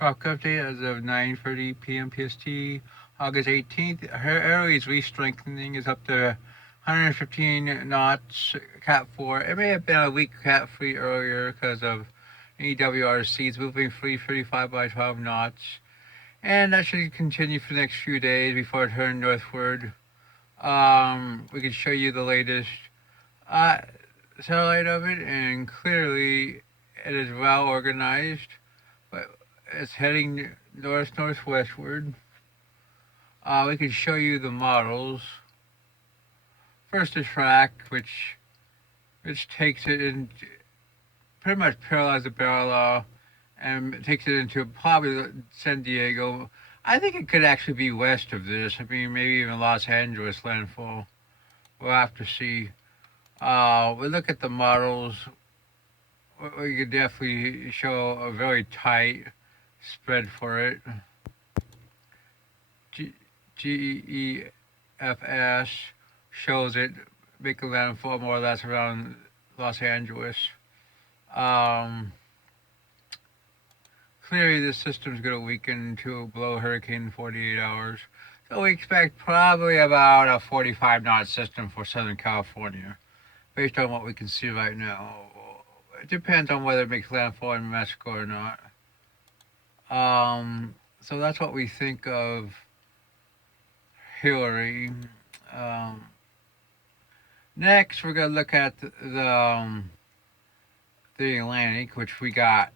Truck update as of 9:30 p.m. PST, August 18th. Her area is re-strengthening, is up to 115 knots, Cat 4. It may have been a weak Cat 3 earlier because of EWRC. It's moving free 35 by 12 knots. And that should continue for the next few days before it turns northward. We can show you the latest uh, satellite of it, and clearly it is well organized, but it's heading northwestward. We can show you the models. First, the track, which takes it in pretty much parallels the Barrel and takes it into probably San Diego. I think it could actually be west of this. I mean, maybe even Los Angeles landfall. We'll have to see. We look at the models. We could definitely show a very tight spread for it. GEFS shows it making landfall more or less around Los Angeles. Um, Clearly, this system's going to weaken to below hurricane in 48 hours. So we expect probably about a 45 knot system for Southern California, based on what we can see right now. It depends on whether it makes landfall in Mexico or not. So that's what we think of Hillary. Um, Next, we're going to look at the Atlantic, which we got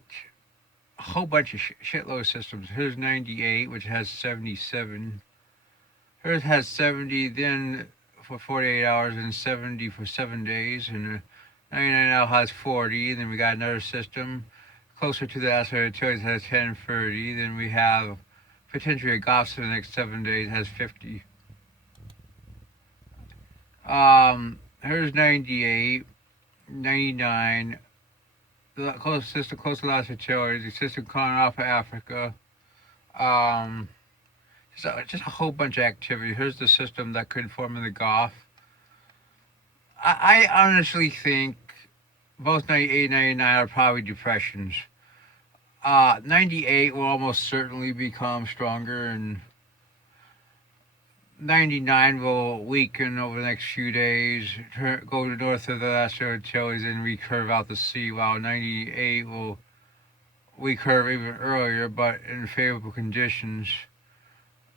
a whole bunch of shitload systems. Here's 98, which has 77. Hers has 70 then for 48 hours and 70 for 7 days. And 99 now has 40. Then we got another system closer to the asteroid that has 1030. Then we have potentially a Goff for the next 7 days, has 50. Here's 98, 99. The closest system, close to Las Angeles, the system calling off of Africa. Um, just a whole bunch of activity. Here's the system that could form in the Gulf. I honestly think both 98 and 99 are probably depressions. 98 will almost certainly become stronger, and 99 will weaken over the next few days, go to north of the asteroid Achilles and recurve out the sea, while 98 will recurve even earlier, but in favorable conditions.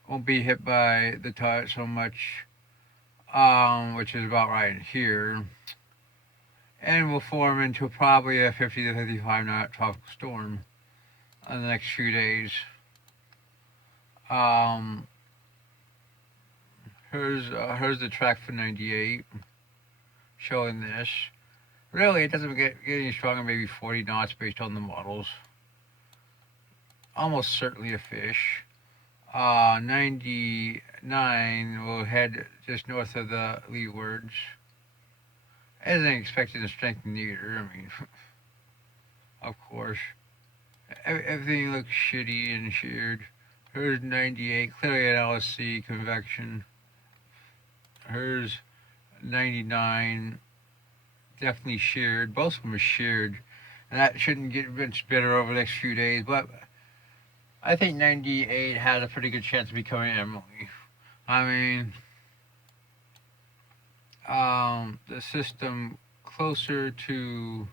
Won't be hit by the tide so much, which is about right here, and will form into probably a 50 to 55 knot tropical storm in the next few days. Here's the track for 98, showing this. Really, it doesn't get any stronger, maybe 40 knots based on the models. Almost certainly a fish. 99 will head just north of the leewards. Isn't expected to strengthen either. I mean, of course. Everything looks shitty and sheared. Here's 98, clearly an LSC convection. Here's 99, definitely sheared. Both of them are sheared, and that shouldn't get much better over the next few days. But I think 98 has a pretty good chance of becoming Emily. I mean, the system closer to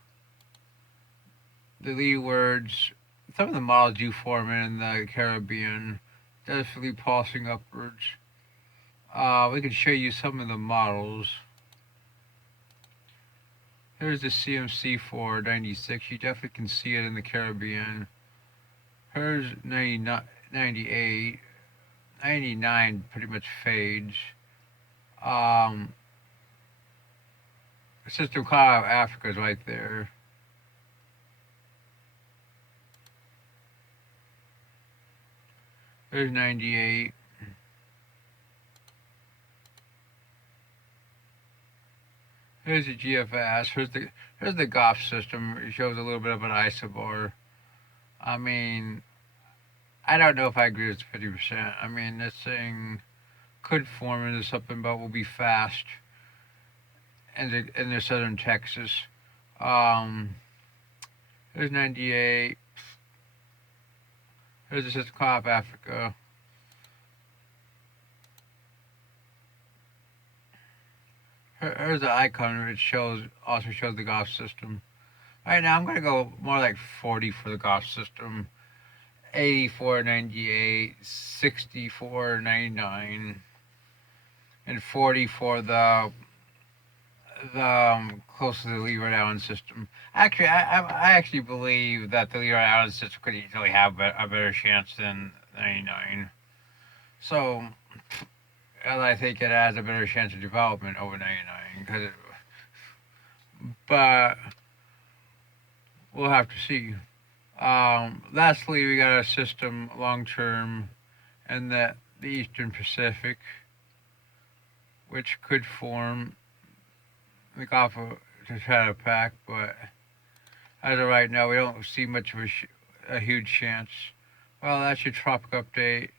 the leewards, some of the models do form in the Caribbean, definitely pulsing upwards. We can show you some of the models. Here's the CMC for 96. You definitely can see it in the Caribbean. Here's 98. 99 pretty much fades. The system called out Africa is right there. There's 98. Here's the GFS. Here's the Goff system. It shows a little bit of an isobar. I mean, I don't know if I agree with 50%. I mean, this thing could form into something, but will be fast in the southern Texas. There's 98. Here's the system called Africa. Here's the icon which also shows the Gulf system. Right now I'm gonna go more like 40 for the Gulf system. 84.98, 64.99, and 40 for the close to the Leeward Island system. Actually, I actually believe that the Leeward Island system could easily have a better chance than 99. So, and I think it has a better chance of development over 99. But we'll have to see. Lastly, we got a system long term in the Eastern Pacific, which could form the Gulf of Chatapac, but as of right now, we don't see much of a huge chance. Well, that's your tropic update.